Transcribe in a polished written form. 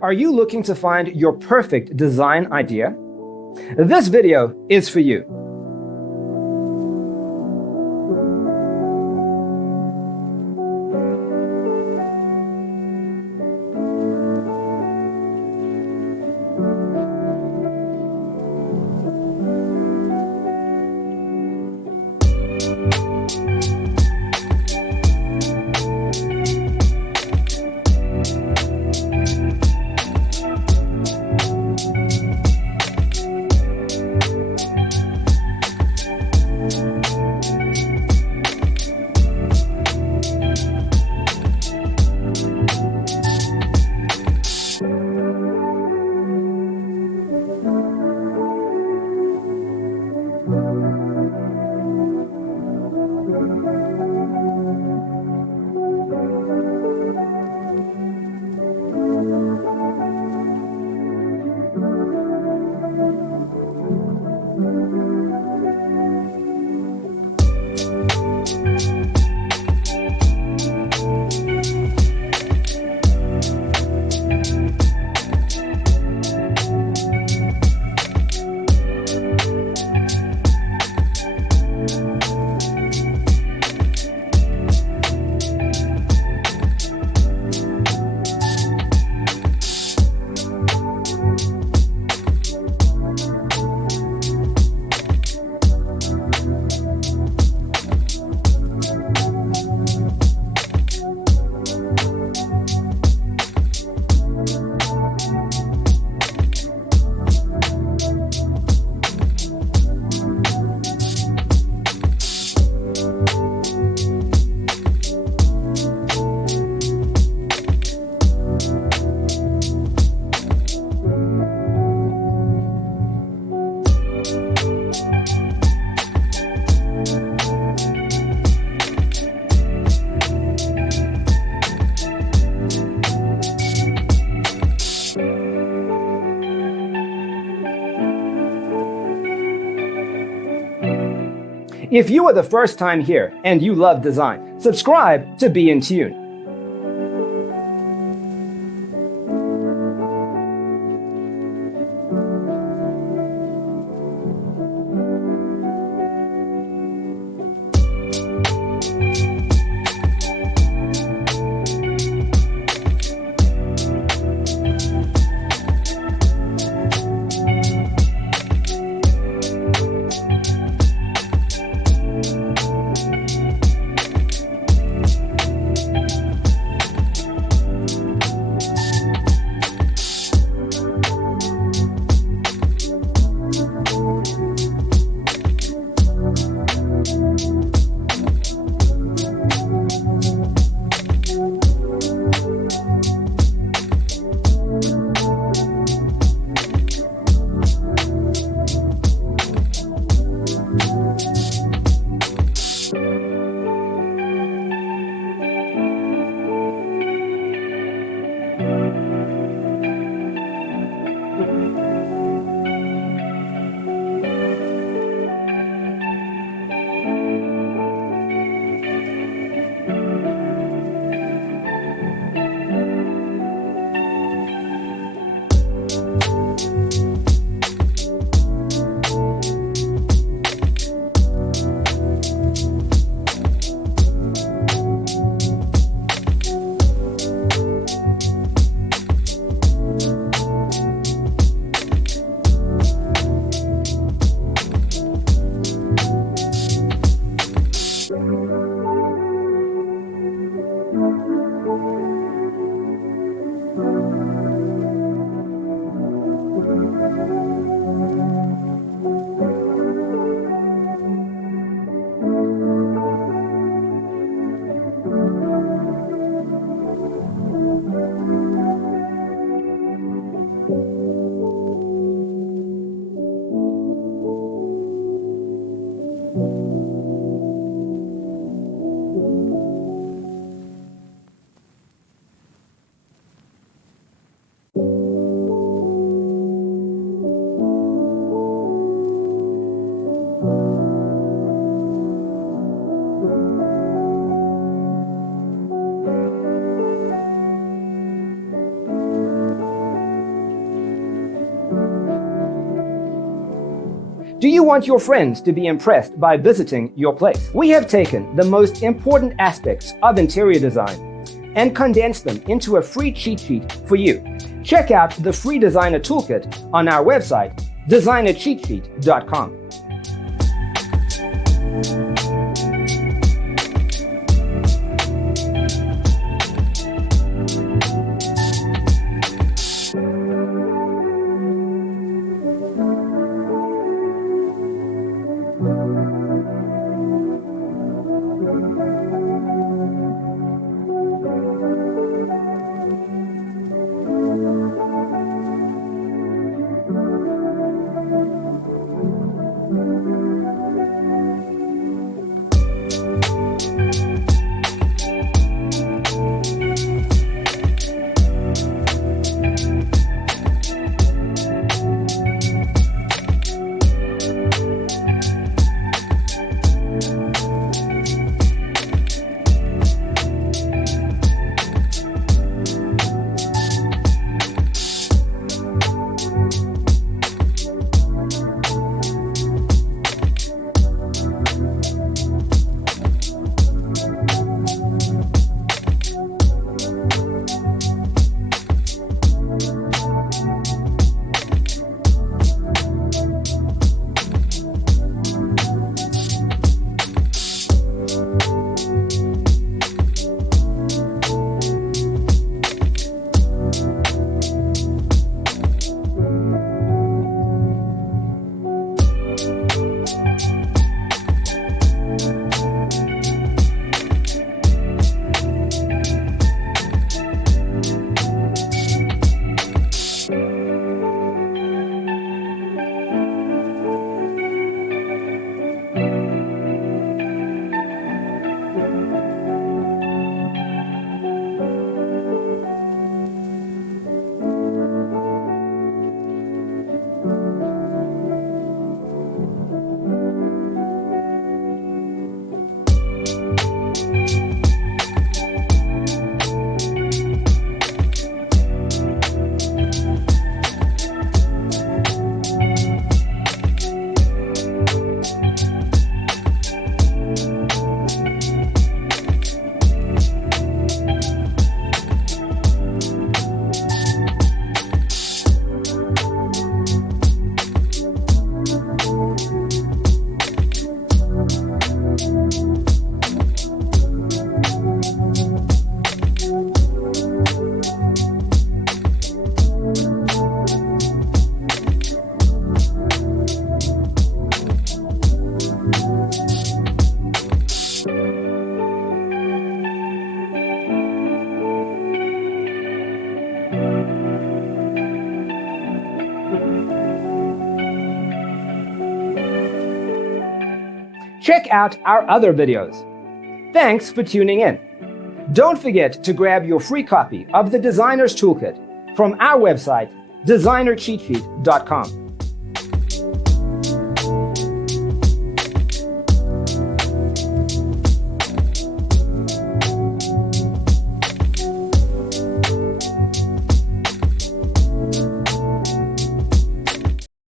Are you looking to find your perfect design idea? This video is for you. If you are the first time here and you love design, subscribe to Be in Tune. Do you want your friends to be impressed by visiting your place? We have taken the most important aspects of interior design and condensed them into a free cheat sheet for you. Check out the free designer toolkit on our website, designercheatsheet.com. Check out our other videos. Thanks for tuning in. Don't forget to grab your free copy of the Designer's Toolkit from our website, designercheatsheet.com.